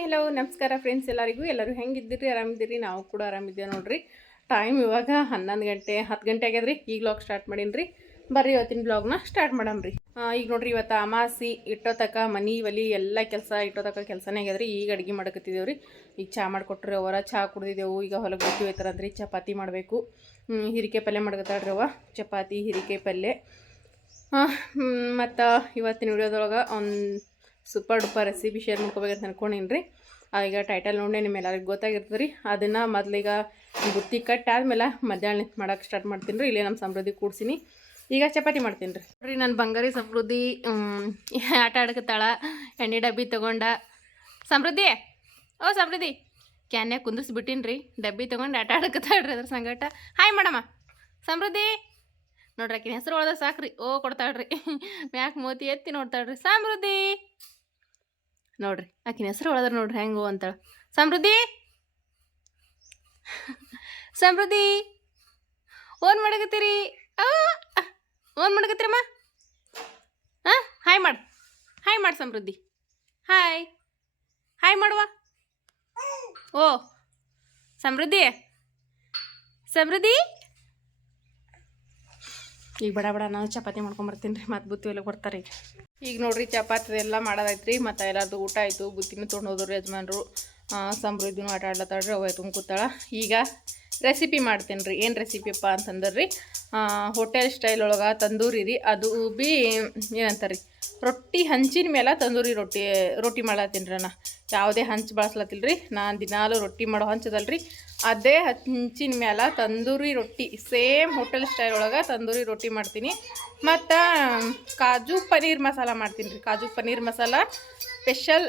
Hello ನಮಸ್ಕಾರ friends ಎಲ್ಲರಿಗೂ. ಎಲ್ಲರೂ ಹೆಂಗಿದ್ದೀರಿ? ಆರಾಮಿದ್ದೀರಿ? ನಾವು ಕೂಡ ಆರಾಮಿದ್ದೇವೆ ನೋಡ್ರಿ. ಟೈಮ್ ಇವಾಗ ಹನ್ನೊಂದು ಗಂಟೆ, ಹತ್ತು ಗಂಟೆ ಆಗ್ಯದ್ರಿ. ಈಗ ಬ್ಲಾಗ್ ಸ್ಟಾರ್ಟ್ ಮಾಡೀನಿ ಬರ್ರಿ ಇವತ್ತಿನ ಬ್ಲಾಗ್ನ ಸ್ಟಾರ್ಟ್ ಮಾಡಮ್ರಿ ಈಗ ನೋಡ್ರಿ ಇವತ್ತು ಅಮಾಸಿ, ಇಟ್ಟೋತಕ, ಮನಿ, ಒಲಿ ಎಲ್ಲ ಕೆಲಸ ಇಟ್ಟೋ ತಕ ಕೆಲಸನೇ ಆಗ್ಯದ್ರಿ. ಈಗ ಅಡುಗೆ ಮಾಡಕತ್ತಿದ್ದೇವ್ರಿ ಈಗ ಚಹಾ ಮಾಡಿಕೊಟ್ರಿ ಅವರ ಚಹಾ ಕುಡ್ದಿದ್ದೆವು ಈಗ ಹೊಲಗೆ ಬಿಟ್ಟು ಹೋಯ್ತಾರಂದ್ರಿ ಚಪಾತಿ ಮಾಡಬೇಕು. ಹಿರಿಕೆ ಪಲ್ಯ ಮಾಡ್ಕೊತಾಳ್ರಿ ಅವ ಚಪಾತಿ ಹಿರಿಕೆ ಪಲ್ಯ. ಮತ್ತು ಇವತ್ತಿನ ವಿಡಿಯೋದೊಳಗೆ ಒಂದು ಸೂಪರ್ ಡೂಪರ್ ರೆಸಿಪಿ ಶೇರ್ ಮಾಡ್ಕೋಬೇಕಂತ ಅನ್ಕೊಂಡೀನಿ ರೀ. ಈಗ ಟೈಟಲ್ ನೋಡಿ ನಿಮ್ಮೆಲ್ಲರಿಗೂ ಗೊತ್ತಾಗಿರ್ತದೆ ರೀ. ಅದನ್ನು ಮೊದಲೀಗ ಬುತ್ತಿ ಕಟ್ ಆದಮೇಲೆ ಮಧ್ಯಾಹ್ನ ಮಾಡೋಕೆ ಸ್ಟಾರ್ಟ್ ಮಾಡ್ತೀನಿ ರೀ. ಇಲ್ಲೇ ನಮ್ಮ ಸಮೃದ್ಧಿ ಕೂಡ್ಸೀನಿ. ಈಗ ಚಪಾತಿ ಮಾಡ್ತೀನಿ ರೀ. ನೋಡ್ರಿ ನನ್ನ ಬಂಗಾರಿ ಸಮೃದ್ಧಿ ಆಟ ಆಡಕತ್ತಾಳ. ಎಣ್ಣೆ ಡಬ್ಬಿ ತೊಗೊಂಡ. ಸಮೃದ್ಧಿ, ಓ ಸಮೃದ್ಧಿ, ಕ್ಯಾನ್ಯಾಗ ಕುಂದಿಸ್ಬಿಟ್ಟಿನಿ ರೀ ಡಬ್ಬಿ ತೊಗೊಂಡು ಆಟ ಆಡಕತ್ತಾಳ್ರಿ ಅದ್ರ ಸಂಗಟ. ಹಾಯ್ ಮಾಡಮ್ಮ ಸಮೃದ್ಧಿ ನೋಡ್ರಿ ಆಕಿನ ಹೆಸರು ಒಳದ ಸಾಕ್ರಿ. ಓ ಕೊಡ್ತಾಳ್ರಿ. ಮ್ಯಾಕ್ ಮೋತಿ ಎತ್ತಿ ನೋಡ್ತಾಳ್ರಿ. ಸಮೃದ್ಧಿ ನೋಡ್ರಿ, ಆಕಿನ ಹೆಸರು ಒಳದ್ರ ನೋಡ್ರಿ ಹೆಂಗು ಅಂತಾಳ. ಸಮೃದ್ಧಿ ಸಮೃದ್ಧಿ ಓನ್ ಮಾಡಕತ್ತೀರಿ ಓನ್ ಮಾಡಕತ್ತೀರಮ್ಮ ಹಾಂ ಹಾಯ್ ಮಾಡು ಹಾಯ್ ಮಾಡು ಸಮೃದ್ಧಿ ಹಾಯ್ ಹಾಯ್ ಮಾಡುವ. ಓ ಸಮೃದ್ಧಿ ಸಮೃದ್ಧಿ ಈಗ ಬಡ ಬಡ, ನಾನು ಚಪಾತಿ ಮಾಡ್ಕೊಂಬರ್ತೀನಿ ರೀ, ಮತ್ತು ಬುತ್ತಿ ಎಲ್ಲ ಕೊಡ್ತಾರೆ ಈಗ. ಈಗ ನೋಡ್ರಿ, ಚಪಾತಿ ಎಲ್ಲ ಮಾಡೋದೈತ್ರಿ, ಮತ್ತು ಎಲ್ಲರದು ಊಟ ಆಯಿತು, ಬುತ್ತಿನೂ ತೊಗೊಂಡು ಯಜಮಾನರು. ಸಮೃದ್ಧಿನೂ ಆಟ ಆಡ್ಲತ್ತಾಳ್ರಿ ರೀ ಕೂತಾಳ ಈಗ ರೆಸಿಪಿ ಮಾಡ್ತೀನಿ ರೀ, ಏನು ರೆಸಿಪಿಪ್ಪ ಅಂತಂದ್ರೆ ರೀ ಹೋಟೆಲ್ ಸ್ಟೈಲ್ ಒಳಗೆ ತಂದೂರಿ ರೀ, ಅದು ಬಿ ಏನಂತಾರೆ ರೀ ರೊಟ್ಟಿ ಹಂಚಿನ ಮೇಲೆ ತಂದೂರಿ ರೊಟ್ಟಿ ರೊಟ್ಟಿ ಮಾಡತ್ತೀನಿ ರೀ ನಾ ಯಾವುದೇ ಹಂಚು ಬಳಸ್ಲತ್ತಿಲ್ಲ ರೀ ನಾನು ದಿನಾಲು ರೊಟ್ಟಿ ಮಾಡೋ ಹಂಚದಲ್ರಿ. ಅದೇ ಹಂಚಿನ ಮೇಲೆ ತಂದೂರಿ ರೊಟ್ಟಿ, ಸೇಮ್ ಹೋಟೆಲ್ ಸ್ಟೈಲ್ ಒಳಗೆ ತಂದೂರಿ ರೊಟ್ಟಿ ಮಾಡ್ತೀನಿ. ಮತ್ತು, ಕಾಜು ಪನ್ನೀರ್ ಮಸಾಲ ಮಾಡ್ತೀನಿ ರೀ. ಕಾಜು ಪನ್ನೀರ್ ಮಸಾಲ, ಸ್ಪೆಷಲ್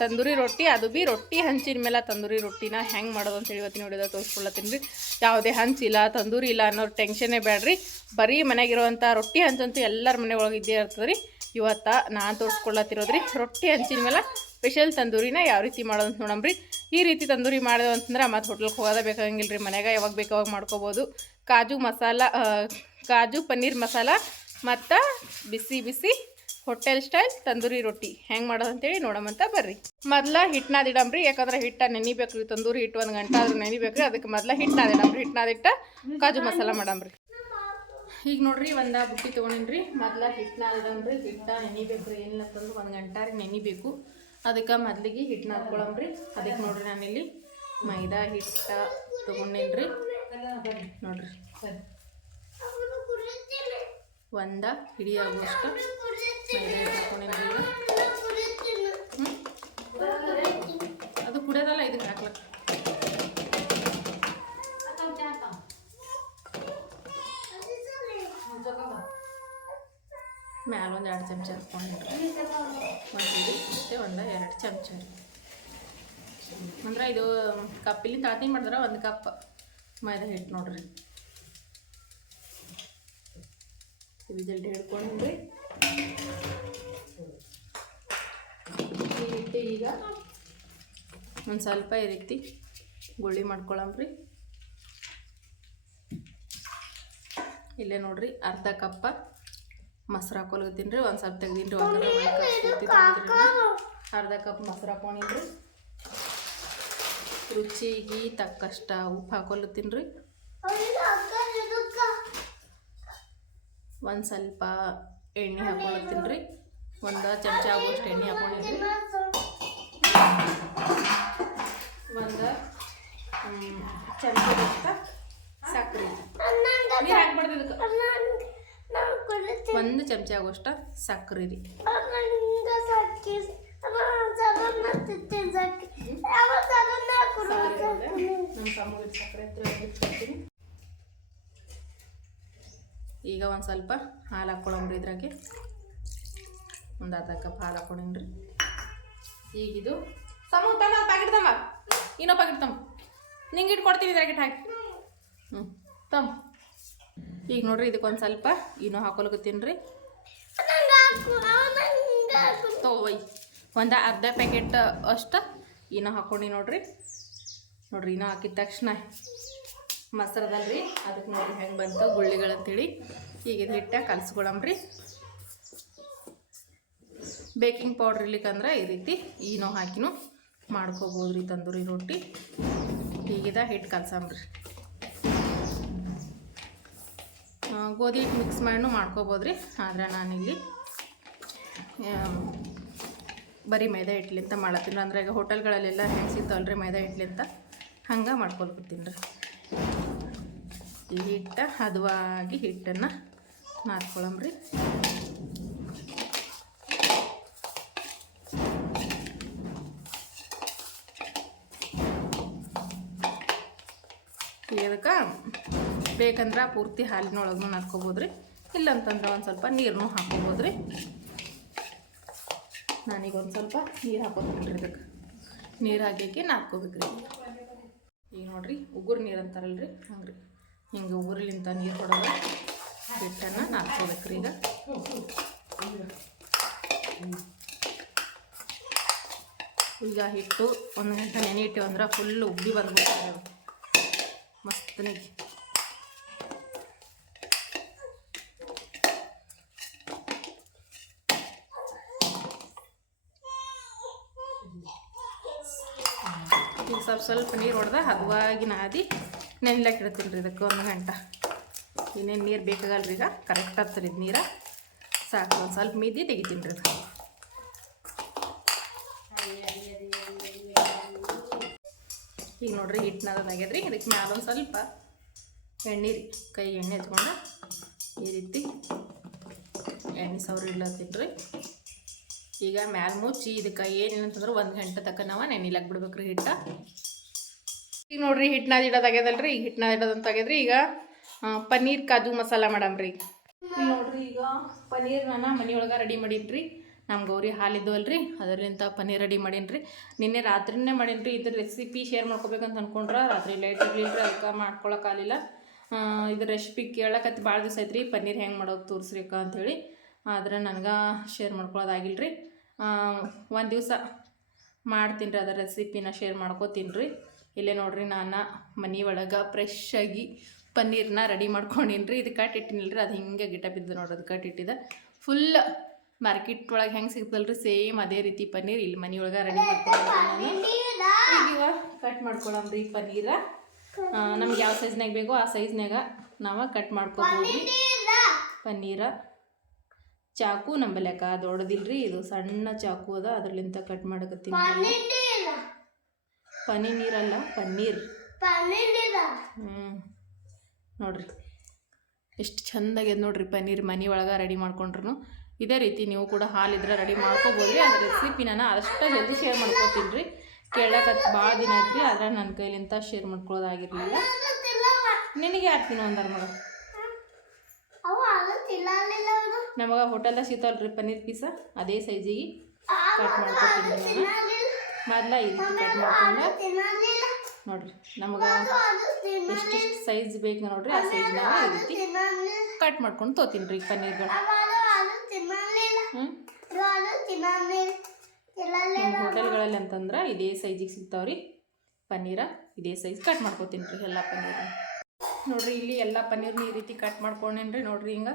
ತಂದೂರಿ ರೊಟ್ಟಿ, ಅದು ಬಿ ರೊಟ್ಟಿ ಹಂಚಿನ ಮೇಲೆ ತಂದೂರಿ ರೊಟ್ಟಿನ ಹೆಂಗೆ ಮಾಡೋದು ಅಂತ ಹೇಳಿ ಇವತ್ತಿನ ವಿಡಿಯೋದಾಗ ತೋರಿಸ್ಕೊಳತ್ತೀನಿ ರೀ. ಯಾವುದೇ ಹಂಚಿಲ್ಲ ತಂದೂರಿ ಇಲ್ಲ ಅನ್ನೋ ಟೆನ್ಷನ್ನೇ ಬೇಡ್ರಿ ಬರೀ ಮನೆಗಿರುವಂಥ ರೊಟ್ಟಿ ಹಂಚಂತೂ ಎಲ್ಲರ ಮನೆ ಒಳಗೆ ಇದ್ದೇ ಇರ್ತದೆ ರೀ ಇವತ್ತು ನಾನು ತೋರಿಸ್ಕೊಳತ್ತಿರೋದ್ರಿ ರೊಟ್ಟಿ ಹಂಚಿನ ಮೇಲೆ ಸ್ಪೆಷಲ್ ತಂದೂರಿನ ಯಾವ ರೀತಿ ಮಾಡೋದು ಅಂತ ನೋಡಮ್ರಿ ಈ ರೀತಿ ತಂದೂರಿ ಮಾಡೋದು ಅಂತಂದ್ರೆ ಮತ್ತೆ ಹೋಟ್ಲಿಗೆ ಹೋಗೋದೇ ಬೇಕಾಗಂಗಿಲ್ಲ ರೀ ಮನೆಗೆ ಯಾವಾಗ ಬೇಕು ಅವಾಗ ಮಾಡ್ಕೋಬೋದು. ಕಾಜು ಮಸಾಲ ಕಾಜು ಪನ್ನೀರ್ ಮಸಾಲ ಮತ್ತು ಬಿಸಿ ಬಿಸಿ ಹೋಟೆಲ್ ಸ್ಟೈಲ್ ತಂದೂರಿ ರೊಟ್ಟಿ. ಹೆಂಗೆ ಮಾಡೋದು ಅಂತೇಳಿ ನೋಡಮಂತ ಬರ್ರಿ. ಮೊದಲ ಹಿಟ್ಟು ನಾದಿಡಮ್ರಿ ಯಾಕಂದ್ರೆ ಹಿಟ್ಟ ನೆನಿಬೇಕು ರೀ ತಂದೂರಿ ಹಿಟ್ಟು ಒಂದು ಗಂಟೆ ಆದ್ರೂ ನೆನಿಬೇಕು ರೀ ಅದಕ್ಕೆ ಮೊದಲ ಹಿಟ್ಟು ನಾದಿಡಮ್ರಿ ಹಿಟ್ಟು ನಾದಿಟ್ಟ ಕಾಜು ಮಸಾಲ ಮಾಡಮ್ರಿ ಈಗ ನೋಡ್ರಿ ಒಂದು ಬುಟ್ಟಿ ತೊಗೊಂಡಿನ್ರಿ. ಮೊದ್ಲ ಹಿಟ್ಟು ನೆನಿಬೇಕು ರೀ ಏನಿಲ್ಲ ತಂದು ಒಂದು ಗಂಟೆ ರೀ ನೆನಿಬೇಕು ಅದಕ್ಕೆ ಮೊದ್ಲಿಗೆ ಹಿಟ್ಟು ನಾದ್ಕೊಳಂಬ್ರಿ ಅದಕ್ಕೆ ನೋಡ್ರಿ ನಾನಿಲ್ಲಿ ಮೈದಾ ಹಿಟ್ಟ ತೊಗೊಂಡೇನ್ರಿ. ನೋಡ್ರಿ. ಒಂದ ಹಿಡಿ ಆಗುವಷ್ಟು ಮೈದಾ ಹಿಟ್ಟು ಹಾಕೊಂಡೇನ್ರಿ ಈಗ ಹ್ಮ್? ಅದು ಕುಡಿಯೋದಲ್ಲ ಇದಕ್ಕೆ ಹಾಕ್ಲಕ್ಕ ಮ್ಯಾಲ ಒಂದು ಎರಡು ಚಮಚ ಹಾಕೊಂಡು ಹಿಡಿ ಮತ್ತು ಒಂದು ಎರಡು ಚಮಚ. ಅಂದ್ರೆ ಇದು ಕಪ್ಪಿಲಿ ತಾತಿ ಮಾಡಿದ್ರೆ ಒಂದು ಕಪ್ ಮೈದಾ ಹಿಟ್ಟು ನೋಡ್ರಿ. ಇದು ಜಲ್ದಿ ಹಿಡ್ಕೊಂಡ್ರಿ. ಹಿಟ್ಟು ಈಗ ಒಂದು ಸ್ವಲ್ಪ ಈ ರೀತಿ ಗುಳ್ಳಿ ಮಾಡ್ಕೊಳಂಬ್ರಿ ಇಲ್ಲೇ ನೋಡ್ರಿ, ಅರ್ಧ ಕಪ್ಪ ಮೊಸರು ಹಾಕೊಲ್ಗತ್ತೀನಿ ರೀ ಒಂದು ಸ್ವಲ್ಪ ತೆಗ್ದೀನಿ ರೀ ಅರ್ಧ ಕಪ್ ಮೊಸರು ಹಾಕೊಂಡಿನಿ ರೀ ರುಚಿಗೆ ತಕ್ಕಷ್ಟ ಉಪ್ಪು ಹಾಕೊಲ್ತೀನಿ ರೀ ಒಂದು ಸ್ವಲ್ಪ ಎಣ್ಣೆ ಹಾಕೊಳತ್ತೀನಿ ರೀ ಒಂದು ಚಮಚ ಆಗುವಷ್ಟು ಎಣ್ಣೆ ಹಾಕೊಂಡಿದ್ರಿ ಒಂದು ಚಮಚದಷ್ಟ ಸಕ್ಕರೆ ನೀರು ಹಾಕ್ಬಾರ್ದು ಇದಕ್ಕೆ. ಒಂದು ಚಮಚ ಆಗುವಷ್ಟು ಸಕ್ಕರೆ ರೀ ಈಗ ಒಂದು ಸ್ವಲ್ಪ ಹಾಲು ಹಾಕ್ಕೊಳಮ್ರಿ ಇದ್ರಾಗೆ. ಒಂದು ಅರ್ಧ ಕಪ್ ಹಾಲು ಹಾಕ್ಕೊಂಡಿನ್ರಿ ಈಗಿದು ತಮ್ಮ ತಮ್ಮ ಪ್ಯಾಕೆಟ್ ತಮ್ಮ. ಇನ್ನೊಬ್ಬ ಪ್ಯಾಕೆಟ್ ತಮ್ಮ. ನಿಂಗೆ ಇಟ್ಕೊಡ್ತೀನಿ ಇದ್ರಾಗೆ ಹಾಕಿ. ಹ್ಞೂ ತಮ್ಮ. ಈಗ ನೋಡ್ರಿ ಇದಕ್ಕೆ ಒಂದು ಸ್ವಲ್ಪ ಇನ್ನೂ ಹಾಕೊಲಕತ್ತೀನಿ ರೀ. ಒಂದು ಅರ್ಧ ಪ್ಯಾಕೆಟ್ ಅಷ್ಟು ಇನ್ನೂ ಹಾಕೊಂಡು ನೋಡ್ರಿ. ನೋಡ್ರಿ ಇನ್ನೂ ಹಾಕಿದ ತಕ್ಷಣ ಮೊಸರದಲ್ರಿ. ಅದಕ್ಕೆ ನೋಡ್ರಿ ಹೆಂಗೆ ಬಂತು ಗುಳ್ಳಿಗಳಂತೇಳಿ. ಈಗ ಇದು ಹಿಟ್ಟ ಕಲಸ್ಕೊಳಮ್ರಿ ಬೇಕಿಂಗ್ ಪೌಡ್ರ್ ಇರ್ಲಿಕ್ಕಂದ್ರೆ ಈ ರೀತಿ ಈನೋ ಹಾಕಿನೂ ಮಾಡ್ಕೋಬೋದು ರೀ ತಂದೂರಿ ರೊಟ್ಟಿ. ಈಗಿದ ಹಿಟ್ಟು ಕಲ್ಸಂಬ್ರಿ. ಗೋಧಿ ಹಿಟ್ಟು ಮಿಕ್ಸ್ ಮಾಡಿನೂ ಮಾಡ್ಕೋಬೋದು ರೀ ಆದ್ರೆ ನಾನಿಲ್ಲಿ ಬರೀ ಮೈದಾ ಹಿಟ್ಲಿಂತ ಮಾಡತ್ತೀನಿ. ಅಂದರೆ ಈಗ ಹೋಟೆಲ್ಗಳಲ್ಲೆಲ್ಲ ಹೆಂಗೆ ಸಿಗ್ತಾವಲ್ರಿ ಮೈದಾ ಹಿಟ್ಲಿಂತ ಹಂಗೆ ಮಾಡ್ಕೊಳ್ಬಿಡ್ತೀನಿ ರೀ. ಈ ಹಿಟ್ಟ, ಹದವಾಗಿ ಹಿಟ್ಟನ್ನು ನಾದ್ಕೊಳಮ್ರಿ ಇದಕ್ಕೆ ಬೇಕಂದ್ರೆ ಪೂರ್ತಿ ಹಾಲಿನೊಳಗೂ ನಾದ್ಕೋಬೋದು ರೀ ಇಲ್ಲಂತಂದ್ರೆ ಒಂದು ಸ್ವಲ್ಪ ನೀರನ್ನು ಹಾಕೋಬೋದು ರೀ ನಾನೀಗ ಒಂದು ಸ್ವಲ್ಪ ನೀರು ಹಾಕೋತೀನಿ ರೀ ಇದಕ್ಕೆ. ನೀರು ಹಾಕಿ ನಾದ್ಕೋಬೇಕು ರೀ ಈಗ ನೋಡಿರಿ, ಉಗುರು ನೀರು ಅಂತಾರಲ್ಲ ರೀ ಹಂಗೆ ರೀ ಹಿಂಗೆ ಉಗುರ್ಲಿಂತ ನೀರು ಕೊಡೋದು ಹಿಟ್ಟನ್ನು ನಾದ್ಕೋಬೇಕು ರೀ ಈಗ. ಈಗ ಹಿಟ್ಟು ಒಂದು ಗಂಟೆ ನೆನೆ ಇಟ್ಟಿವಂದ್ರೆ ಫುಲ್ ಉಬ್ಬಿ ಬಂದ್ಬಿಡ್ತಾರೆ ಮಸ್ತ್ ಮಸ್ತನಿಗೆ ಈಗ ಸ್ವಲ್ಪ ನೀರು ಹೊಡೆದ ಹದವಾಗಿ ನಾದಿ ನೆನ್ಲಕ್ಕೆ ಇಡ್ತೀನಿ ರೀ ಇದಕ್ಕೆ ಒಂದು ಗಂಟೆ. ಇನ್ನೇನು ನೀರು ಬೇಕಾಗಲ್ಲ ರೀ ಈಗ ಕರೆಕ್ಟ್ ಆಗ್ತದೆ ಇದು ನೀರು. ಸಾಕು, ಒಂದು ಸ್ವಲ್ಪ ಮೀದಿ ತೆಗಿತೀನಿ ರೀ ಇದು. ಈಗ ನೋಡ್ರಿ ಆಗ್ಯದ್ರಿ ಇದಕ್ಕೆ ಮ್ಯಾಲ ಒಂದು ಸ್ವಲ್ಪ ಎಣ್ಣೆ ರೀ. ಕೈ ಎಣ್ಣೆ ಹಚ್ಕೊಂಡು ಈ ರೀತಿ ಎಣ್ಣೆ ಸವ್ರ ಇಡ್ಲತ್ತೀನಿ ಈಗ ಮ್ಯಾಲ ಮುಚ್ಚಿ ಇದಕ್ಕೆ ಏನಿಲ್ಲ ಅಂತಂದ್ರೆ ಒಂದು ಗಂಟೆ ತಕ್ಕ ನಾವು ನೆನಿಲಾಕ್ ಬಿಡ್ಬೇಕು ರೀ ಹಿಟ್ಟ. ಈಗ ನೋಡ್ರಿ ಹಿಟ್ನಾದ ಇಡೋದು ರೀ ಈಗ ಹಿಟ್ನಾದ ಇಡೋದಂತ ಆಗ್ಯದ್ರಿ. ಈಗ ಪನ್ನೀರ್ ಕಾಜು ಮಸಾಲ ಮಾಡಮ್ರಿ. ನೋಡ್ರಿ ಈಗ ಪನ್ನೀರ್ ನಾನು ಮನೆಯೊಳಗೆ ರೆಡಿ ಮಾಡಿನ್ರಿ ನಮ್ಮ ಗೌರಿ ಹಾಲಿದ್ದು ಅಲ್ರಿ. ಅದರಿಂದ ಪನ್ನೀರ್ ರೆಡಿ ಮಾಡೀನಿ ನಿನ್ನೆ ರಾತ್ರಿನೇ ಮಾಡೀನಿ ಇದ್ರ ರೆಸಿಪಿ ಶೇರ್ ಮಾಡ್ಕೋಬೇಕಂತ ಅನ್ಕೊಂಡ್ರೆ ರಾತ್ರಿ ಲೈಟ್ ಇರ್ಲಿಲ್ಲ ಅದಕ್ಕೆ ಮಾಡ್ಕೊಳಕ್ಕಾಗಲಿಲ್ಲ ಇದ್ರ ರೆಸಿಪಿ ಕೇಳಕತ್ತಿ ಭಾಳ ದಿವಸ ಐತ್ರಿ ಪನ್ನೀರ್ ಹೆಂಗೆ ಮಾಡೋದು ತೋರಿಸ್ರಿ ಅಕ್ಕ ಅಂಥೇಳಿ ಆದ್ರೆ ನನಗೆ ಶೇರ್ ಮಾಡ್ಕೊಳ್ಳೋದಾಗಿಲ್ಲ ರೀ ಒಂದು ದಿವಸ ಮಾಡ್ತೀನಿ ರೀ ಅದರ ರೆಸಿಪಿನ ಶೇರ್ ಮಾಡ್ಕೋತೀನಿ ರೀ ಇಲ್ಲೇ ನೋಡ್ರಿ ನಾನು ಮನೆ ಒಳಗೆ ಫ್ರೆಶ್ ಆಗಿ ಪನ್ನೀರ್ನ ರೆಡಿ ಮಾಡ್ಕೊಂಡೀನಿ ರೀ ಇದು ಕಟ್ ಇಟ್ಟಿನಿಲ್ಲ ರೀ ಅದು ಹಿಂಗೆ ಗಿಟ ಬಿದ್ದು ನೋಡ್ರಿ, ಅದು ಕಟ್ ಇಟ್ಟಿದೆ. ಫುಲ್ ಮಾರ್ಕೆಟ್ ಒಳಗೆ ಹೆಂಗೆ ಸಿಗ್ತಲ್ಲ ರೀ ಸೇಮ್ ಅದೇ ರೀತಿ ಪನ್ನೀರ್ ಇಲ್ಲಿ ಮನೆ ಒಳಗೆ ರೆಡಿ ಮಾಡ್ಕೊಂಡು ಈಗ ಕಟ್ ಮಾಡ್ಕೊಳಮ್ರಿ ಪನ್ನೀರ. ನಮ್ಗೆ ಯಾವ ಸೈಜ್ನಾಗ ಬೇಕೋ ಆ ಸೈಜ್ನಾಗ ನಾವು ಕಟ್ ಮಾಡ್ಕೊಬೋದು. ಪನ್ನೀರ. ಚಾಕು ನಂಬಲ್ಯಾಕ, ದೊಡ್ಡದಿಲ್ರಿ, ಇದು ಸಣ್ಣ ಚಾಕು ಅದ, ಅದರ್ಲಿಂತ ಕಟ್ ಮಾಡಕತ್ತೀನಿ ಪನ್ನೀರ್. ನೀರಲ್ಲ ಪನ್ನೀರ್ ಹ್ಞೂ ನೋಡ್ರಿ ಎಷ್ಟು ಚಂದಾಗಿ ನೋಡ್ರಿ ಪನ್ನೀರ್ ಮನೆ ಒಳಗೆ ರೆಡಿ ಮಾಡ್ಕೊಂಡ್ರು ಇದೇ ರೀತಿ ನೀವು ಕೂಡ ಹಾಲಿದ್ರೆ ರೆಡಿ ಮಾಡ್ಕೋಬೋದ್ರಿ ಅದ್ರ ರೆಸಿಪಿ ನಾನು ಅಷ್ಟು ಜಲ್ದಿ ಶೇರ್ ಮಾಡ್ಕೊತೀನಿ ರೀ ಕೇಳಕತ್ ಭಾಳ ದಿನ ಐತ್ರಿ ಆದ್ರೆ ನನ್ನ ಕೈಲಿಂತ ಶೇರ್ ಮಾಡ್ಕೊಳ್ಳೋದಾಗಿರಲಿಲ್ಲ ನಿನಗೆ ಹಾಕ್ತೀನಿ ಒಂದರ ಮಗ? ನಮಗೆ ಹೋಟೆಲ್ದಾಗ ಸಿಗ್ತಾವಲ್ರಿ ಪನ್ನೀರ್ ಪೀಸ ಅದೇ ಸೈಜಿಗೆ ಕಟ್ ಮಾಡ್ಕೊತೀನಿ ಮೊದಲ ಈ ರೀತಿ ಕಟ್ ಮಾಡ್ಕೊಂಡು ನೋಡ್ರಿ ನಮ್ಗೆ ಎಷ್ಟೆಷ್ಟು ಸೈಜ್ ಬೇಕು ನೋಡ್ರಿ ಆ ಸೈಜ್ನಾಗ ಈ ರೀತಿ ಕಟ್ ಮಾಡ್ಕೊಂಡು ತೋತೀನಿ ರೀ ಪನ್ನೀರ್ಗಳು ಹ್ಞೂ ನಮ್ಮ ಹೋಟೆಲ್ಗಳಲ್ಲಿ ಅಂತಂದ್ರೆ ಇದೇ ಸೈಜಿಗೆ ಸಿಗ್ತಾವ್ರಿ ಪನ್ನೀರ ಇದೇ ಸೈಜ್ ಕಟ್ ಮಾಡ್ಕೊತೀನಿ ರೀ ಎಲ್ಲ ಪನ್ನೀರ. ನೋಡ್ರಿ ಇಲ್ಲಿ ಎಲ್ಲ ಪನ್ನೀರ್ನ ಈ ರೀತಿ ಕಟ್ ಮಾಡ್ಕೊಂಡೇನ್ರಿ ನೋಡ್ರಿ ಹಿಂಗೆ.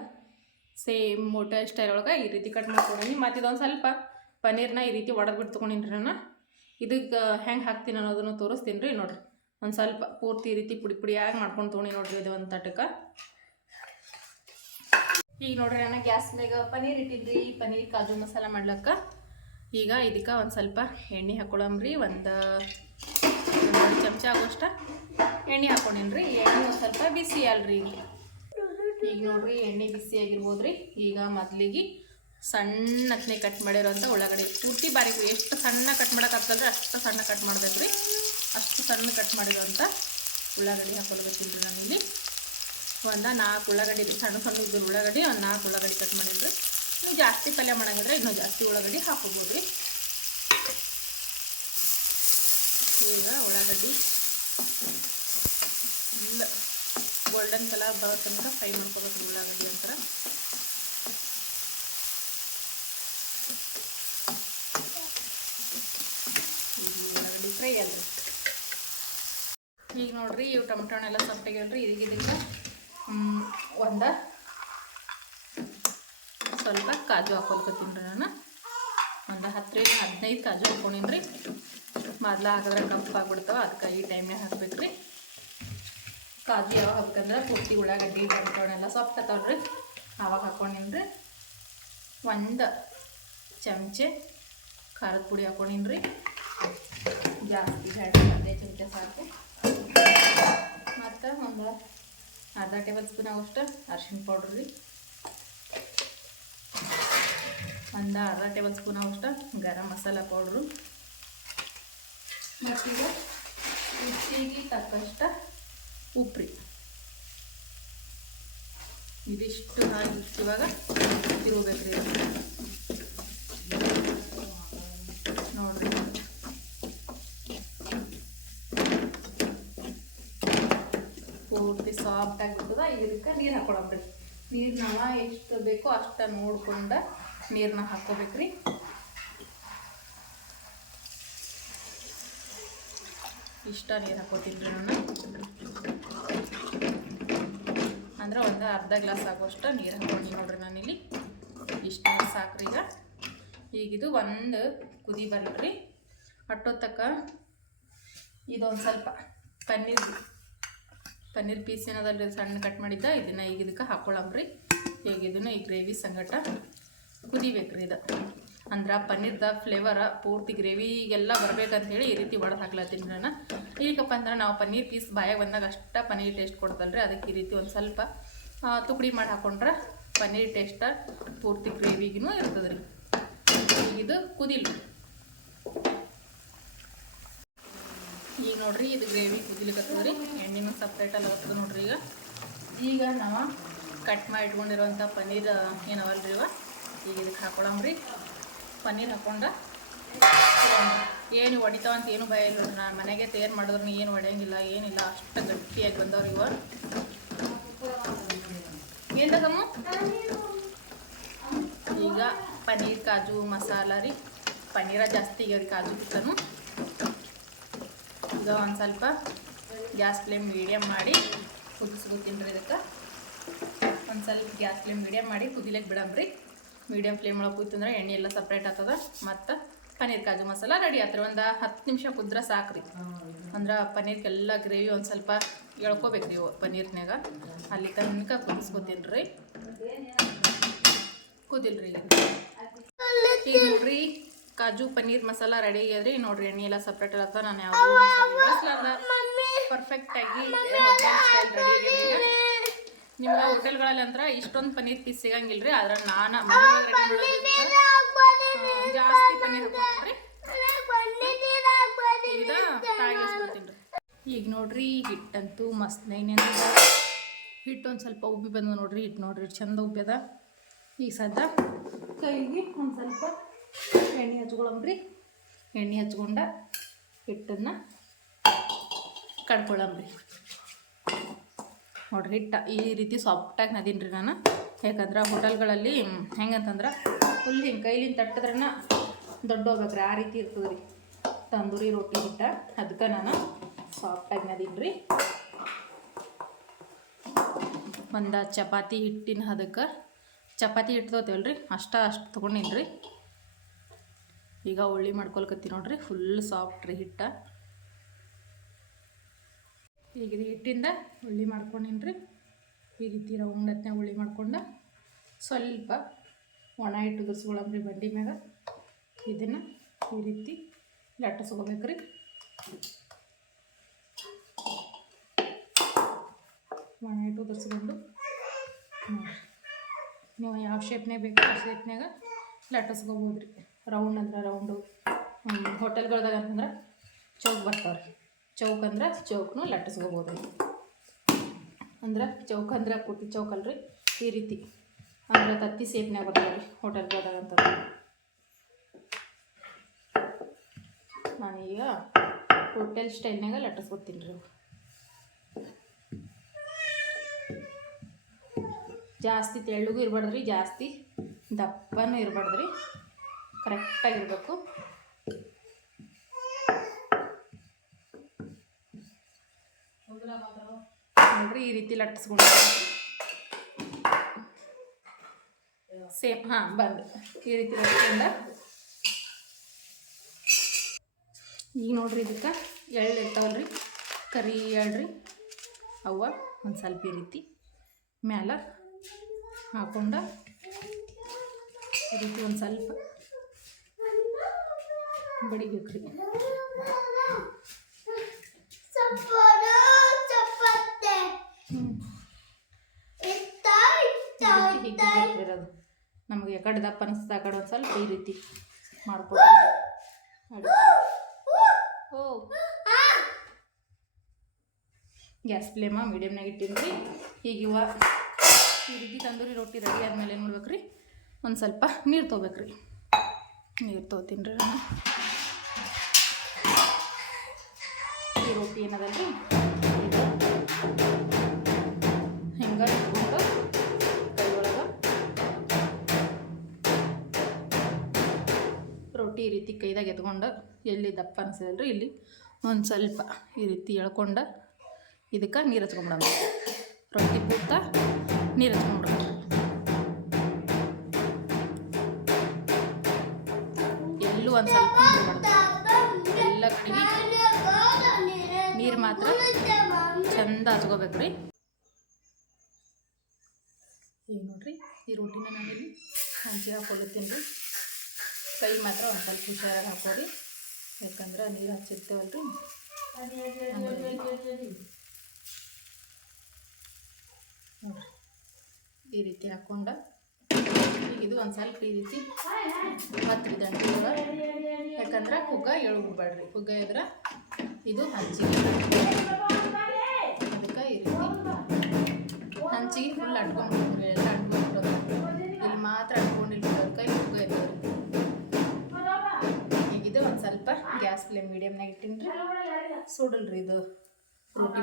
ಸೇಮ್ ಮೋಟೆಲ್ ಸ್ಟೈಲ್ ಒಳಗೆ ಈ ರೀತಿ ಕಟ್ ಮಾಡ್ಕೊಂಡೀನಿ. ಮತ್ತು ಇದೊಂದು ಸ್ವಲ್ಪ ಪನ್ನೀರ್ನ ಈ ರೀತಿ ಒಡೆದು ಬಿಟ್ಟು ತೊಗೊಂಡಿನಿ ನಾನು. ಇದಕ್ಕೆ ಹೆಂಗೆ ಹಾಕ್ತೀನಿ ಅನ್ನೋದನ್ನು ತೋರಿಸ್ತೀನಿ ರೀ ನೋಡಿರಿ. ಒಂದು ಸ್ವಲ್ಪ ಪೂರ್ತಿ ರೀತಿ ಪುಡಿ ಪುಡಿಯಾಗಿ ಮಾಡ್ಕೊಂಡು ತೊಗೊಂಡು ನೋಡಿರಿ ಇದು ಒಂದು ತಟಕ. ಈಗ ನೋಡ್ರಿ ನಾನು ಗ್ಯಾಸ್ ಮ್ಯಾಗ ಪನೀರ್ ಇಟ್ಟಿದ್ರಿ ಪನೀರ್ ಕಾಜು ಮಸಾಲ ಮಾಡ್ಲಕ್ಕ. ಈಗ ಇದಕ್ಕೆ ಒಂದು ಸ್ವಲ್ಪ ಎಣ್ಣೆ ಹಾಕೊಳಮ್ರಿ ಒಂದು ಒಂದು ಚಮಚ ಆಗೋಷ್ಟ ಎಣ್ಣೆ ಹಾಕೊಂಡೇನ್ರಿ ಎಣ್ಣೆ ಒಂದು ಸ್ವಲ್ಪ ಬಿಸಿ ಅಲ್ರಿ ಈಗ ಈಗ ನೋಡ್ರಿ, ಎಣ್ಣೆ ಬಿಸಿ ಆಗಿರ್ಬೋದ್ರಿ. ಈಗ ಮೊದಲಿಗೆ ಸಣ್ಣತ್ನೆ ಕಟ್ ಮಾಡಿರೋಂಥ ಉಳ್ಳಾಗಡ್ಡಿ. ಪೂರ್ತಿ ಬಾರೀಕು ಎಷ್ಟು ಸಣ್ಣ ಕಟ್ ಮಾಡೋಕ್ಕಾಗ್ತಲ್ರಿ ಅಷ್ಟು ಸಣ್ಣ ಕಟ್ ಮಾಡಬೇಕು ರೀ. ಅಷ್ಟು ಸಣ್ಣ ಕಟ್ ಮಾಡಿರೋಂಥ ಉಳ್ಳಾಗಡ್ಡಿ ಹಾಕೊಳ್ಬೇಕಿಲ್ಲ ರೀ ನಾನಿಲ್ಲಿ. ಒಂದು ನಾಲ್ಕು ಉಳ್ಳಾಗಡ್ಡಿ ಸಣ್ಣ ಸಣ್ಣ ಇದ್ದರು ಉಳ್ಳಾಗಡ್ಡಿ, ಒಂದು ನಾಲ್ಕು ಉಳ್ಳಾಗಡ್ಡಿ ಕಟ್ ಮಾಡಿದ್ರಿ ನೀವು ಜಾಸ್ತಿ ಪಲ್ಯ ಮಾಡೋಂಗಿದ್ರೆ ಇನ್ನೂ ಜಾಸ್ತಿ ಉಳ್ಳಾಗಡ್ಡಿ ಹಾಕೋಬೋದು ರೀ. ಈಗ ಉಳ್ಳಾಗಡ್ಡಿ ಗೋಲ್ಡನ್ ಕಲರ್ ಬರೋ ತನಕ ಫ್ರೈ ಮಾಡ್ಕೋಬೇಕು ಉಳ್ಳಾಗಡ್ಡಿ ಅಂತರ ಈಗ ಈಗ ನೋಡ್ರಿ ಇವು ಟೊಮೆಟೊ ಹಣ್ಣೆಲ್ಲ ಸೊಪ್ಪಾಗ್ಯಾವ್ರಿ ಇದಕ್ಕೆ ಇದಕ್ಕೆ ಒಂದು. ಸ್ವಲ್ಪ ಕಾಜು ಹಾಕೊಳ್ಕೊತೀನಿ ರೀ ನಾನು. ಒಂದು ಹತ್ತರಿಂದ ಹದಿನೈದು ಕಾಜು ಹಾಕೊಂಡಿನಿ ರೀ. ಮೊದ್ಲ ಹಾಕಿದ್ರೆ ಕಪ್ಪು ಆಗ್ಬಿಡ್ತಾವ ಅದಕ್ಕೆ ಈ ಟೈಮೇ ಹಾಕ್ಬೇಕ್ರಿ. ಕಾಜು ಯಾವಾಗ ಹಾಕಂದ್ರೆ ಪೂರ್ತಿ ಉಳ್ಳಾಗಡ್ಡಿ ಟೊಮೆಟೊನೆಲ್ಲ ಸಾಫ್ಟ್ ರೀ. ಆವಾಗ ಹಾಕೊಂಡಿನ್ರಿ ಒಂದು ಚಮಚೆ ಖಾರದ ಪುಡಿ ಹಾಕೊಂಡಿನ್ರಿ ಜಾಸ್ತಿ ಬೇಡ ಅದೇ ಚಮಚ ಸಾಕು. ಮತ್ತು ಒಂದು ಅರ್ಧ ಟೇಬಲ್ ಸ್ಪೂನ್ ಆಗೋಷ್ಟು ಅರ್ಶಿಣ ಪೌಡ್ರ್ ರೀ ಒಂದು ಅರ್ಧ ಟೇಬಲ್ ಸ್ಪೂನ್ ಆಗೋಷ್ಟು ಗರಂ ಮಸಾಲ ಪೌಡ್ರು ಮತ್ತೀಗ ರುಚಿಗೆ ತಕ್ಕಷ್ಟ ಉಪ್ಪು ರೀ ಇದಿಷ್ಟು ಹಾಕಿ ಇವಾಗ ತಿರುಗಬೇಕ್ರಿ ನೋಡ್ರಿ ಪೂರ್ತಿ ಸಾಫ್ಟ್ ಆಗಿರ್ತದ ಇದಕ್ಕೆ ನೀರು ಹಾಕೊಳಕ್ರಿ. ನೀರು ನಾವು ಎಷ್ಟು ಬೇಕೋ ಅಷ್ಟು ನೋಡ್ಕೊಂಡು ನೀರನ್ನ ಹಾಕೋಬೇಕ್ರಿ. ಇಷ್ಟ ನೀರು ಹಾಕೋತಿದ್ರಿ ನಾನು. ಅಂದ್ರೆ ಒಂದು ಅರ್ಧ ಗ್ಲಾಸ್ ಆಗೋಷ್ಟು ನೀರು ಹಾಕೊಂಡು ನೋಡ್ರಿ ನಾನಿಲ್ಲಿ. ಇಷ್ಟು ನೀರು ಸಾಕ್ರಿ ಈಗ. ಈಗ ಇದು ಒಂದು ಕುದಿ ಬರ್ರಿ ಅಟ್ಟೊತ್ತಕ್ಕ ಇದೊಂದು ಸ್ವಲ್ಪ ಪನ್ನೀರ್ ಪನ್ನೀರ್ ಪೀಸ್ ಏನದಲ್ರಿ ಸಣ್ಣ ಕಟ್ ಮಾಡಿದ್ದ, ಇದನ್ನು ಈಗ ಇದಕ್ಕೆ ಹಾಕೊಳ್ಳಂಬ್ರಿ ಈಗ ಇದನ್ನು ಈ ಗ್ರೇವಿ ಸಂಗಟ ಕುದಿಬೇಕ್ರಿ ಇದು. ಅಂದ್ರೆ ಪನ್ನೀರ್ದ ಫ್ಲೇವರ ಪೂರ್ತಿ ಗ್ರೇವಿಗೆಲ್ಲ ಹೇಳಿ ಈ ರೀತಿ ಒಳಗೆ ಹಾಕ್ಲತ್ತೀನಿ ನಾನು. ಈಗಪ್ಪ ಅಂದ್ರೆ ನಾವು ಪನ್ನೀರ್ ಪೀಸ್ ಬಾಯಾಗ ಬಂದಾಗ ಅಷ್ಟ ಪನ್ನೀರ್ ಟೇಸ್ಟ್ ಕೊಡ್ತಲ್ರಿ, ಅದಕ್ಕೆ ಈ ರೀತಿ ಒಂದು ಸ್ವಲ್ಪ ತುಕಡಿ ಮಾಡಿ ಹಾಕೊಂಡ್ರೆ ಪನ್ನೀರ್ ಟೇಸ್ಟ ಪೂರ್ತಿ ಗ್ರೇವಿಗೂ ಇರ್ತದೆ ರೀ ಇದು ಕುದಿಲ್ರಿ. ನೋಡ್ರಿ, ಇದು ಗ್ರೇವಿ ಕುದಿಲಿಕ್ಕೆ ಎಣ್ಣೆನೂ ಸಪ್ರೇಟಲ್ಲಿ ಆಗ್ತದೆ ನೋಡ್ರಿ ಈಗ. ಈಗ ನಾವು ಕಟ್ ಮಾಡಿ ಇಟ್ಕೊಂಡಿರುವಂಥ ಪನ್ನೀರ್ ಏನವಲ್ರಿ ಇವ? ಈಗ ಇದಕ್ಕೆ ಹಾಕೊಳಮ್ರಿ ಪನ್ನೀರ್ ಹಾಕೊಂಡ ಏನು ಹೊಡಿತಾವಂತ ಏನು ಭಯ ಇಲ್ಲ ನಾನು ಮನೆಗೆ ತಯಾರು ಮಾಡಿದ್ರು ಏನು ಹೊಡೆಯಂಗಿಲ್ಲ, ಏನಿಲ್ಲ. ಅಷ್ಟು ಗಟ್ಟಿಯಾಗಿ ಬಂದವ್ರಿ ಇವ. ಏನು ತಗಮ್ಮ ಈಗ ಪನ್ನೀರ್, ಕಾಜು, ಮಸಾಲ ರೀ. ಪನ್ನೀರ ಜಾಸ್ತಿ ಈಗ ಕಾಜು ಬಿಟ್ಟನು ಈಗ ಒಂದು ಸ್ವಲ್ಪ ಗ್ಯಾಸ್ ಫ್ಲೇಮ್ ಮೀಡಿಯಮ್ ಮಾಡಿ ಕುದಿಸ್ಕೊತೀನಿ ರೀ ಇದಕ್ಕೆ. ಒಂದು ಸ್ವಲ್ಪ ಗ್ಯಾಸ್ ಫ್ಲೇಮ್ ಮೀಡಿಯಮ್ ಮಾಡಿ ಕುದಿಲಿಕ್ಕೆ ಬಿಡಬ್ರಿ. ಮೀಡಿಯಮ್ ಫ್ಲೇಮ್ ಒಳಗೆ ಕೂತಂದ್ರೆ ಎಣ್ಣೆ ಎಲ್ಲ ಸಪ್ರೇಟ್ ಆಗ್ತದ. ಮತ್ತು ಪನ್ನೀರ್ ಕಾಜು ಮಸಾಲ ರೆಡಿ ಆತ್ರಿ. ಒಂದು ಹತ್ತು ನಿಮಿಷ ಕುದ್ರೆ ಸಾಕ್ರಿ. ಅಂದ್ರೆ ಪನ್ನೀರ್ಗೆಲ್ಲ ಗ್ರೇವಿ ಒಂದು ಸ್ವಲ್ಪ ಎಳ್ಕೊಬೇಕು ರೀ ಪನ್ನೀರ್ನಾಗ ಅಲ್ಲಿ ತನಕ ಕುದಿಸ್ಕೊತೀನಿ ರೀ. ಕುದಿಲ್ರಿ ಈಗ ನೋಡ್ರಿ ಕಾಜು ಪನ್ನೀರ್ ಮಸಾಲ ರೆಡಿ ಆಗ್ಯದ್ರಿ ನೋಡ್ರಿ ಎಣ್ಣೆ ಎಲ್ಲ ಸಪ್ರೇಟ್ ಇರತ್ತ ನಾನು ಯಾವ ಪರ್ಫೆಕ್ಟ್ ಆಗಿ ನಿಮ್ಗೆ ಹೋಟೆಲ್ಗಳಲ್ಲಿ ಅಂದ್ರೆ ಇಷ್ಟೊಂದು ಪನ್ನೀರ್ ಪೀಸ್ ಸಿಗಂಗಿಲ್ರಿ ಆದ್ರೆ ನಾನು ಜಾಸ್ತಿ ಪನ್ನೀರ್ ಹಾಕೊಂಡ್ರಿ ಈಗ ತಾಗಿಸ್ಕೊತೀನಿ ಈಗ ನೋಡ್ರಿ ಹಿಟ್ಟಂತೂ ಮಸ್ತ್ ನೈನ್ ಹಿಟ್ಟು ಒಂದು ಸ್ವಲ್ಪ ಉಬ್ಬಿ ಬಂದ ನೋಡ್ರಿ ಹಿಟ್ಟು ನೋಡ್ರಿ ಚಂದ ಉಬ್ಬ್ಯದ? ಈಗ ಸದ್ಯ ಕೈಗೆ ಒಂದು ಸ್ವಲ್ಪ ಎಣ್ಣೆ ಹಚ್ಕೊಳಮ್ರಿ ಎಣ್ಣೆ ಹಚ್ಕೊಂಡ ಹಿಟ್ಟನ್ನು ಕಡ್ಕೊಳಮ್ರಿ ನೋಡ್ರಿ ಹಿಟ್ಟ ಈ ರೀತಿ ಸಾಫ್ಟಾಗಿ ನದೀನಿ ರೀ ನಾನು. ಯಾಕಂದ್ರೆ ಹೋಟೆಲ್ಗಳಲ್ಲಿ ಹೆಂಗಂತಂದ್ರೆ ಫುಲ್ ಹಿಂಗೆ ಕೈಲಿಂದ ತಟ್ಟಿದ್ರನ ದೊಡ್ಡ ಹೋಗ್ಬೇಕ್ರಿ. ಆ ರೀತಿ ಇರ್ತದೆ ರೀ ತಂದೂರಿ ರೊಟ್ಟಿ ಹಿಟ್ಟ. ಅದಕ್ಕೆ ನಾನು ಸಾಫ್ಟಾಗಿ ನದೀನಿ ರೀ ಒಂದು ಚಪಾತಿ ಹಿಟ್ಟಿನ ಅದಕ್ಕೆ ಚಪಾತಿ ಹಿಟ್ಟು ತೊಗೋತೀವಲ್ರಿ? ಅಷ್ಟ ಅಷ್ಟು ತೊಗೊಂಡಿನಿ ರೀ ಈಗ ಉಳ್ಳಿ ಮಾಡ್ಕೊಳ್ಕತ್ತಿ ನೋಡ್ರಿ ಫುಲ್ ಸಾಫ್ಟ್ ರೀ ಹಿಟ್ಟ. ಈಗ ಇದು ಹಿಟ್ಟಿಂದ ಉಳ್ಳಿ ಮಾಡ್ಕೊಂಡಿನ್ರಿ. ಈ ರೀತಿ ಉಂಡತ್ನಾಗ ಉಳ್ಳಿ ಮಾಡ್ಕೊಂಡು ಸ್ವಲ್ಪ ಒಣ ಹಿಟ್ಟು ಉದುರ್ಸ್ಕೊಳಮ್ರಿ ಬಂಡಿ ಮ್ಯಾಗ. ಇದನ್ನು ಈ ರೀತಿ ಲಟ್ಟಿಸ್ಕೋಬೇಕ್ರಿ. ಒಣ ಹಿಟ್ಟು ಉದುರ್ಸ್ಕೊಂಡು ನೀವು ಯಾವ ಶೇಪ್ನಾಗ ಬೇಕು ಆ ಶೇಪ್ನಾಗ ಲಟ್ಟಿಸ್ಕೋಬೋದು ರೀ ರೌಂಡ್ ಅಂದ್ರೆ ರೌಂಡು ಹೋಟೆಲ್ಗಳ್ದಾಗ ಅಂತಂದ್ರೆ ಚೌಕ್ ಬರ್ತಾವ್ರಿ. ಚೌಕ್ ಅಂದ್ರೆ ಚೌಕ್ನು ಲಟ್ಟಿಸ್ಕೋಬೋದು. ಅಂದ್ರೆ ಚೌಕ್ ಅಂದ್ರೆ ಕುಟ್ಟಿ ಚೌಕ್ ಅಲ್ರಿ, ಈ ರೀತಿ. ಅಂದ್ರೆ ತತ್ತಿ ಸೇಪ್ನ್ಯಾಗ ಬರ್ತಾವ್ರಿ ಹೋಟೆಲ್ಗಳ್ದಾಗ ಅಂತ ನಾನೀಗ ಹೋಟೆಲ್ ಸ್ಟೈಲ್ನಾಗ ಲಟ್ಟಿಸ್ಕೊತೀನಿ ರೀ. ಜಾಸ್ತಿ ತೆಳ್ಳಗೂ ಇರಬಾರ್ದು ರೀ ಜಾಸ್ತಿ ದಪ್ಪನೂ ಇರಬಾರ್ದು ರೀ ಕರೆಕ್ಟಾಗಿರ್ಬೇಕು. ನೋಡ್ರಿ ಈ ರೀತಿ ಲಟ್ಟಿಸ್ಕೊಂಡು ಸೇಮ್, ಹಾಂ, ಬಂದು. ಈ ರೀತಿ ಲಟ್ಸ್ಕೊಂಡ ಈಗ ನೋಡ್ರಿ ಇದಕ್ಕೆ ಎಳ್ಳು ಇರ್ತಾವಲ್ರಿ. ಕರಿ ಎಳ್ಳ್ರಿ. ಅವ ಒಂದು ಸ್ವಲ್ಪ ಈ ರೀತಿ ಮ್ಯಾಲ ಹಾಕೊಂಡ ಈ ರೀತಿ ಒಂದು ಸ್ವಲ್ಪ ಬಡಿಬೇಕು ರೀ ಇರೋದು ನಮಗೆ ಕಡೆ ದಪ್ಪ ಅನಿಸ್ತದೆ ಆ ಕಡೆ ಒಂದು ಸ್ವಲ್ಪ ಈ ರೀತಿ ಮಾಡ್ಕೊಳ್ಳಿ ಓ ಗ್ಯಾಸ್ ಫ್ಲೇಮ ಮೀಡಿಯಮ್ನಾಗ ಇಟ್ಟಿನ್ರಿ. ಈಗ ಇವ ಈ ರೀತಿ ತಂದೂರಿ ರೊಟ್ಟಿ ರೆಡಿ ಆದಮೇಲೆ ಏನು ಮಾಡ್ಬೇಕು ರೀ ಒಂದು ಸ್ವಲ್ಪ ನೀರು ತೊಗೋಬೇಕ್ರಿ. ನೀರು ತೊಗೋತೀನಿ ರೀ ನಾನು. ಈ ರೊಟ್ಟಿ ಏನದಲ್ರಿ ಇದು ಹಿಂಗೆ ಇಟ್ಕೊಂಡು ಕೈ ಒಳಗೆ ರೊಟ್ಟಿ ಈ ರೀತಿ ಕೈದಾಗ ಎತ್ಕೊಂಡು ಎಲ್ಲಿ ದಪ್ಪ ಅನಿಸಿದಲ್ರಿ, ಇಲ್ಲಿ ಒಂದು ಸ್ವಲ್ಪ ಈ ರೀತಿ ಎಳ್ಕೊಂಡು ಇದಕ್ಕೆ ನೀರು ಹಚ್ಕೊಂಬಿಡೋಣ. ರೊಟ್ಟಿ ಪೂರ್ತ ನೀರು ಹಚ್ಕೊಂಬಿಡೋಣ. ಎಲ್ಲೂ ಒಂದು ಸ್ವಲ್ಪ ಎಲ್ಲ ಕಡೆಗೆ ನೀರು ಮಾತ್ರ ಚಂದ ಹಚ್ಕೋಬೇಕ್ರಿ ಈಗ ನೋಡ್ರಿ, ಈ ರೊಟ್ಟಿನ ನಾನಿಲ್ಲಿ ಹಂಚಿ ಹಾಕೊಳ್ಳುತ್ತೇನೆ ರೀ. ಕೈ ಮಾತ್ರ ಒಂದು ಸ್ವಲ್ಪ ಹುಷಾರಾಗಿ ಹಾಕೋರಿ ಯಾಕಂದ್ರೆ ನೀರು ಹಚ್ಚಿರ್ತೇವಲ್ರಿ. ನೋಡ್ರಿ, ಈ ರೀತಿ ಹಾಕೊಂಡ. ಈಗ ಇದು ಒಂದು ಸ್ವಲ್ಪ ಈ ರೀತಿ ಹತ್ತಿರಿ ಯಾಕಂದ್ರೆ ಕುಗ್ಗ ಎಳು ಕುಗ್ಗ ಇದ್ರೆ ಇದು ಹಂಚಿಗೆ. ಅದಕ್ಕೆ ಈ ರೀತಿ ಹಂಚಿಗೆ ಫುಲ್ ಅಟ್ಕೊಂಡ್ಬಿಡ್ತೀವಿ ಎಲ್ಲ ಅಂಟ್ಕೊಂಡ್ಬಿಡೋದು ಇಲ್ಲಿ ಮಾತ್ರ ಅಂಟ್ಕೊಂಡಿಲ್ಲ ಕೈ ಹುಗ್ಗ ಇರ್ತದೆ ಈಗ ಇದು ಒಂದು ಸ್ವಲ್ಪ ಗ್ಯಾಸ್ ಫ್ಲೇಮ್ ಮೀಡಿಯಮ್ನಾಗ ಇಟ್ಟಿನ್ರಿ ಸುಡಲ್ರಿ ಇದು ರೊಟ್ಟಿ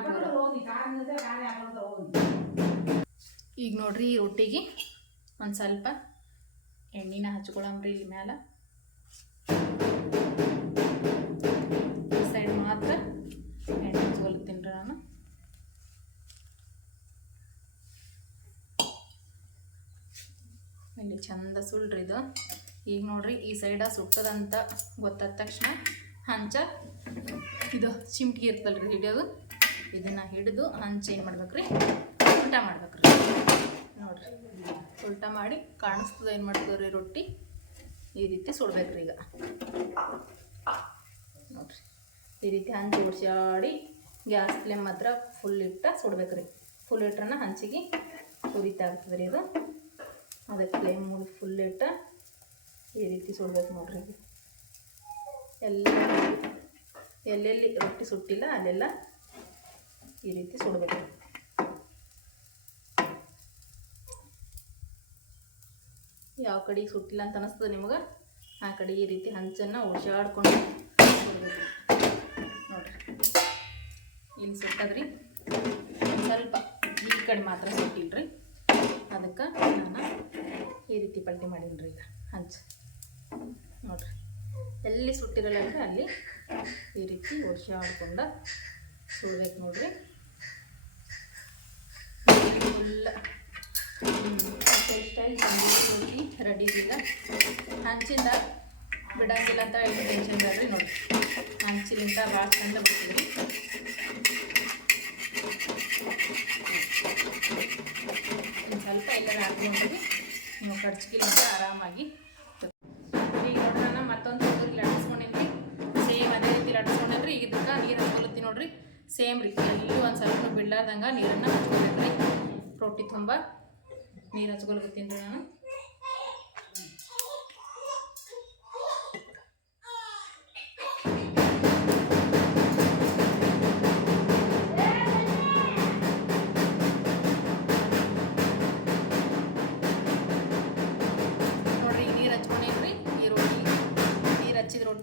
ಈಗ ನೋಡ್ರಿ ಈ ರೊಟ್ಟಿಗೆ ಒಂದು ಸ್ವಲ್ಪ ಎಣ್ಣೆನ ಹಚ್ಕೊಳಮ್ರಿ ಇಲ್ಲಿ ಮ್ಯಾಲ. ಇಲ್ಲಿ ಚಂದ ಸುಳ್ರಿ ಇದು. ಈಗ ನೋಡ್ರಿ, ಈ ಸೈಡ ಸುಟ್ಟದಂತ ಗೊತ್ತಾದ ತಕ್ಷಣ ಹಂಚ ಇದು ಚಿಮ್ಟಿಗೆ ಇರ್ತಲ್ರಿ ಹಿಡಿಯೋದು. ಇದನ್ನ ಹಿಡಿದು ಹಂಚ ಏನು ಮಾಡ್ಬೇಕ್ರಿ? ಉಲ್ಟಾ ಮಾಡ್ಬೇಕ್ರಿ. ನೋಡ್ರಿ, ಉಲ್ಟಾ ಮಾಡಿ ಕಾಣಿಸ್ತದ ಏನು ಮಾಡ್ತದ್ರಿ ರೊಟ್ಟಿ? ಈ ರೀತಿ ಸುಡ್ಬೇಕ್ರಿ ಈಗ. ನೋಡ್ರಿ, ಈ ರೀತಿ ಹಂಚಿ ಉಡ್ಸಾಡಿ ಗ್ಯಾಸ್ ಫ್ಲೇಮ್ ಮಾತ್ರ ಫುಲ್ ಇಟ್ಟ ಸುಡ್ಬೇಕ್ರಿ. ಫುಲ್ ಇಟ್ರನ್ನ ಹಂಚಿಗೆ ಉರಿತಾ ಆಗ್ತದೆ ರೀ ಇದು. ಅದಕ್ಕೆ ಫ್ಲೇಮ್ ಫುಲ್ ಇಟ್ಟ ಈ ರೀತಿ ಸುಡ್ಬೇಕು ನೋಡ್ರಿ ಎಲ್ಲ ಎಲ್ಲೆಲ್ಲಿ ರೊಟ್ಟಿ ಸುಟ್ಟಿಲ್ಲ ಅಲ್ಲೆಲ್ಲ ಈ ರೀತಿ ಸುಡಬೇಕು. ಯಾವ ಕಡೆ ಸುಟ್ಟಿಲ್ಲ ಅಂತ ಅನಿಸ್ತದೆ ನಿಮಗೆ? ಆ ಕಡೆ ಈ ರೀತಿ ಹಂಚನ್ನು ಓಡಾಡ್ಕೊಂಡು ಸುಡಬೇಕು. ನೋಡ್ರಿ. ಇಲ್ಲಿ ಸುಟ್ಟದ್ರಿ. ಸ್ವಲ್ಪ ಈ ಕಡೆ ಮಾತ್ರ ಸುಟ್ಟಿಲ್ರಿ. ಅದಕ್ಕೆ ನಾನು ಈ ರೀತಿ ಪಲ್ಟಿ ಮಾಡೀನಿ ಈಗ ಹಂಚ ನೋಡ್ರಿ. ಎಲ್ಲಿ ಸುಟ್ಟಿರಲ್ಲಂದ್ರೆ ಅಲ್ಲಿ ಈ ರೀತಿ ವರ್ಷ ಮಾಡಿಕೊಂಡು ಸುಡ್ಬೇಕು ನೋಡ್ರಿ. ಫುಲ್ ಸ್ಟೈಲ್ ರೆಡಿ ಈಗ. ಹಂಚಿಂದ ಬಿಡಂಗಿಲ್ಲ ಅಂತ ಟೆನ್ಷನ್ ಬೇಡ್ರಿ ನೋಡಿ ಹಂಚಿಲಿಂದ ಭಾಳ ಚಂದ ಬಿಡ್ತಿದ್ರಿ ಒಂದು ಸ್ವಲ್ಪ ಎಲ್ಲರೂ ಹಾಕೊಂಡ್ರಿ ನೀವು ಕಡ್ಚಿಗಿಲಿಂದ ಆರಾಮಾಗಿ. ಈಗ ನೋಡ್ರಿ ನಾನು ಮತ್ತೊಂದು ತಂದೂರಿ ಲಟ್ಸ್ಕೊಂಡಿದ್ವಿ ಸೇಮ್ ಅದೇ ರೀತಿ ಲಟ್ಟಿಸ್ಕೊಂಡ್ರಿ ಈಗ ಇದಕ್ಕೆ ನೀರು ಹಚ್ಕೊಳತ್ತಿ ನೋಡ್ರಿ. ಸೇಮ್ ರೀ ಎಲ್ಲಿ ಒಂದು ಸ್ವಲ್ಪ ಬಿಡ್ಲಾರ್ದಂಗೆ ನೀರನ್ನು ಹಚ್ಕೊಬೇಕ್ರಿ ರೊಟ್ಟಿ ತುಂಬ ನೀರು ಹಚ್ಕೊಳ್ಕತ್ತೀನಿ ರೀ ನಾನು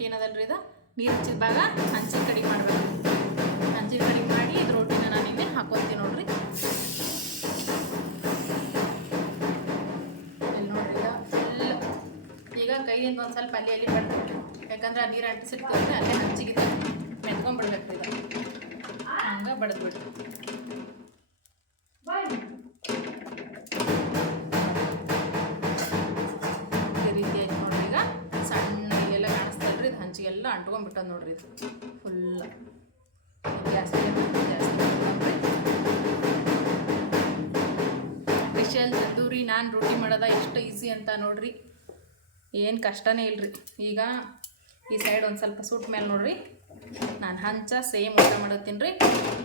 ರೊಟ್ಟಿ ಏನದಲ್ರಿ ಇದು? ನೀರು ಹಚ್ಚಿದ ಭಾಗ ಹಂಚಿನ ಕಡಿಗೆ ಮಾಡಬೇಕು. ಹಂಚಿನ ಕಡಿಗೆ ಮಾಡಿ ಇದು ರೊಟ್ಟಿನ ನಾನು ಇನ್ನೇ ಹಾಕೊತೀನಿ ನೋಡ್ರಿ. ಇಲ್ಲಿ ನೋಡ್ರಿ ಫುಲ್ ಈಗ ಕೈಯಿಂದ ಒಂದು ಸ್ವಲ್ಪ ಅಲ್ಲಿ ಅಲ್ಲಿ ಬರ್ತೀವಿ ಯಾಕಂದ್ರೆ ಆ ನೀರು ಅಂಟಿಸಿಟ್ಕೊಂಡ್ರೆ ಅಲ್ಲೇ ಹಂಚಿಗಿದೆ ಮೆತ್ಕೊಂಡ್ಬಿಡ್ಬೇಕು ಇದು ಹಂಗೆ ಬಡ್ದು ಮಾಡಬೇಕು ಫುಲ್ ಜಾಸ್ತಿ ಸ್ಪೆಷಲ್ ತಂದೂರಿ ನಾನು ರೊಟ್ಟಿ ಮಾಡೋದ ಎಷ್ಟು ಈಸಿ ಅಂತ ನೋಡ್ರಿ. ಏನು ಕಷ್ಟನೇ ಇಲ್ರಿ. ಈಗ ಈ ಸೈಡ್ ಒಂದು ಸ್ವಲ್ಪ ಸೂಟ್ ಮೇಲೆ ನೋಡ್ರಿ. ನಾನು ಹಂಚ ಸೇಮ್ ಊಟ ಮಾಡತ್ತೀನಿ ರೀ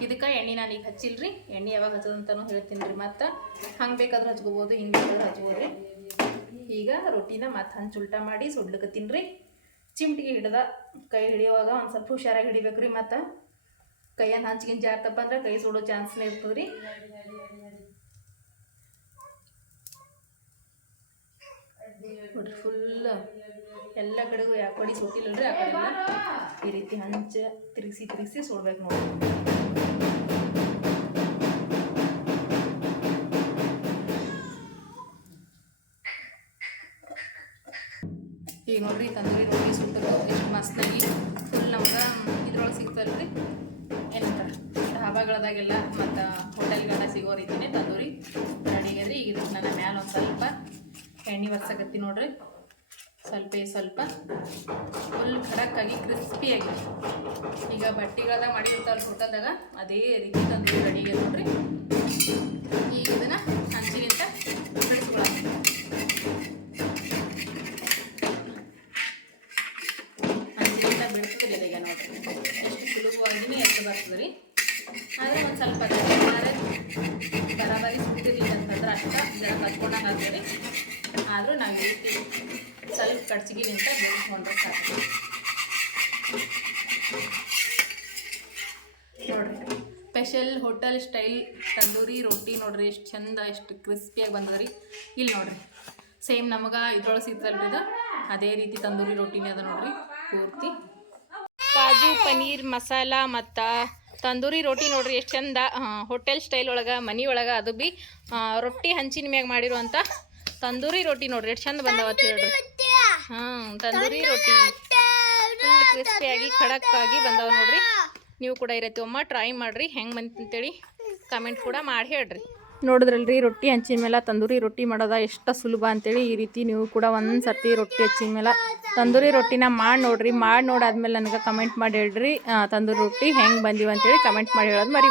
ಇದಕ್ಕೆ ಎಣ್ಣೆ ನಾನು ಈಗ ಹಚ್ಚಿಲ್ರಿ. ಎಣ್ಣೆ ಯಾವಾಗ ಹಚ್ಚೋದಂತನೂ ಹೇಳ್ತೀನಿ ರೀ ಮತ್ತು. ಹಂಗೆ ಬೇಕಾದ್ರೂ ಹಚ್ಕೋಬೋದು, ಹಿಂಗೆ ಬೇಕಾದ್ರೂ ಹಚ್ಬೋದು ರೀ ಈಗ ರೊಟ್ಟಿನ ಮತ್ತೆ ಹಂಚು ಉಲ್ಟಾ ಮಾಡಿ ಸುಡ್ಲಿಕ್ಕೆ ರೀ ಚಿಮ್ಟಿಗೆ ಹಿಡ್ದ ಕೈ ಹಿಡಿಯುವಾಗ ಒಂದು ಸ್ವಲ್ಪ ಹುಷಾರಾಗಿ ಹಿಡಿಬೇಕು ರೀ ಮತ್ತು. ಕೈಯನ್ನು ಹಂಚಿಗಿನ ಜಾರ್ತಪ್ಪ ಅಂದ್ರೆ ಕೈ ಸುಡೋ ಚಾನ್ಸ್ನೇ ಇರ್ತದೆ ರೀ. ನೋಡ್ರಿ ಫುಲ್ ಎಲ್ಲ ಕಡೆಗೂ ಯಾಕೊಡಿ ಸೋಟಿಲ್ಲ ರೀ ಆ ಕಡೆ ಈ ರೀತಿ ಹಂಚ ತಿರುಗಿಸಿ ತಿರುಗಿಸಿ ಸುಡ್ಬೇಕು ನೋಡಿ ಈಗ ನೋಡ್ರಿ ತಂದೂರಿ ರೊಟ್ಟಿ ಸುಟ್ಟರು ಎಷ್ಟು ಮಸ್ತಾಗಿ ಫುಲ್ ನಮ್ಗೆ ಇದ್ರೊಳಗೆ ಸಿಗ್ತಲ್ರಿ. ಏನಂತಾರೆ ಢಾಬಾಗಳದಾಗೆಲ್ಲ ಮತ್ತು ಹೋಟೆಲ್ಗಳ ಸಿಗೋ ರೀತಿನೇ ತಂದೂರಿ ರೆಡಿ ಆಗ್ಯದ್ರಿ ಈಗ ನನ್ನ ಮ್ಯಾಲ ಒಂದು ಸ್ವಲ್ಪ ಎಣ್ಣೆ ಒರ್ಸಕತ್ತಿ ನೋಡ್ರಿ. ಸ್ವಲ್ಪ ಸ್ವಲ್ಪ. ಫುಲ್ ಖಡಕ್ಕಾಗಿ ಕ್ರಿಸ್ಪಿಯಾಗಿ ಈಗ ಬಟ್ಟೆಗಳದಾಗ ಮಾಡಿರ್ತಾರೆ ಹೋಟೆಲ್ದಾಗ ಅದೇ ರೀತಿ ತಂದೂರಿ ರೆಡಿ ಆಗ್ಯದ ನೋಡ್ರಿ. ಈಗ ಇದನ್ನು ಹಂಚಿಗಿಂತ ಬಿಡಿಸ್ಕೊಳಕ್ಕೆ ಹಂಚಿನಿಂದ ಬಿಡ್ತದ್ರಿ ಇದೀಗ ನೋಡ್ರಿ ಎಷ್ಟು ಸುಲಭವಾಗಿನೇ ಎದ್ದು ಬರ್ತದೆ ರೀ ಆದರೆ ಒಂದು ಸ್ವಲ್ಪ ಆದರೆ ಬರಾಬರಿ ಸುಟ್ಟಿರಲಿಲ್ಲ ಅಂತಂದ್ರೆ ಅಷ್ಟ ಜರ ಕಚ್ಕೊಂಡಂಗೆ ಆಗ್ತದೆ ರೀ ಆದರೂ ನಾವು ಈ ರೀತಿ ಸ್ವಲ್ಪ ಕಡ್ಚಿಗಿಲಿಂತ ಬೇಯಿಸ್ಕೊಂಡ್ರೆ ಸಾಕು ನೋಡ್ರಿ ಸ್ಪೆಷಲ್ ಸ್ಟೈಲ್ ತಂದೂರಿ, ರೊಟ್ಟಿ ನೋಡ್ರಿ, ಎಷ್ಟು ಚಂದ, ಎಷ್ಟು ಕ್ರಿಸ್ಪಿಯಾಗಿ ಬಂದದ್ರಿ. ಇಲ್ಲಿ ನೋಡ್ರಿ. ಸೇಮ್ ನಮಗೆ ಇದ್ರೊಳಗೆ ಸಿಗ್ತಲ್ರಿ ಅದು ಅದೇ ರೀತಿ ತಂದೂರಿ, ರೊಟ್ಟಿನೇ ಅದ ನೋಡ್ರಿ. ಪೂರ್ತಿ. ಕಾಜು, ಪನೀರ್, ಮಸಾಲ ಮತ್ತು ತಂದೂರಿ, ರೊಟ್ಟಿ ನೋಡ್ರಿ, ಎಷ್ಟು ಚಂದ ಹೋಟೆಲ್ ಸ್ಟೈಲ್ ಒಳಗೆ, ಮನೆ ಒಳಗೆ ಅದು ಬಿ ರೊಟ್ಟಿ ಹಂಚಿನ ಮ್ಯಾಗ ಮಾಡಿರುವಂಥ ತಂದೂರಿ, ರೊಟ್ಟಿ ನೋಡ್ರಿ. ಎಷ್ಟು ಚಂದ ಬಂದವ ಅಂತ ಹೇಳ್ರಿ. ಹಾಂ ತಂದೂರಿ, ರೊಟ್ಟಿ. ಕ್ರಿಸ್ಪಿಯಾಗಿ ಖಡಕ್ಕಾಗಿ ಬಂದವ ನೋಡ್ರಿ. ನೀವು ಕೂಡ ಇರತ್ತೆ ಅಮ್ಮ ಒಮ್ಮ ಟ್ರೈ ಮಾಡಿರಿ. ಹೆಂಗೆ ಬಂತು ಅಂತೇಳಿ ಕಮೆಂಟ್ ಕೂಡ ಮಾಡಿ ಹೇಳ್ರಿ. ನೋಡಿದ್ರಲ್ರಿ ರೊಟ್ಟಿ ಹಂಚಿನ ಮೇಲೆ ತಂದೂರಿ ರೊಟ್ಟಿ ಮಾಡೋದ ಎಷ್ಟು ಸುಲಭ ಅಂತೇಳಿ ಈ ರೀತಿ ನೀವು ಕೂಡ ಒಂದು ಸರ್ತಿ ರೊಟ್ಟಿ ಹಚ್ಚಿದ ಮೇಲೆ ತಂದೂರಿ ರೊಟ್ಟಿನ ಮಾಡಿ ನೋಡ್ರಿ. ಮಾಡಿ ನೋಡಾದ್ಮೇಲೆ ನನಗೆ ಕಮೆಂಟ್ ಮಾಡಿ ಹೇಳ್ರಿ. ತಂದೂರಿ ರೊಟ್ಟಿ ಹೆಂಗೆ ಬಂದಿವಂತೇಳಿ ಕಮೆಂಟ್ ಮಾಡಿ ಹೇಳೋದು ಮರಿ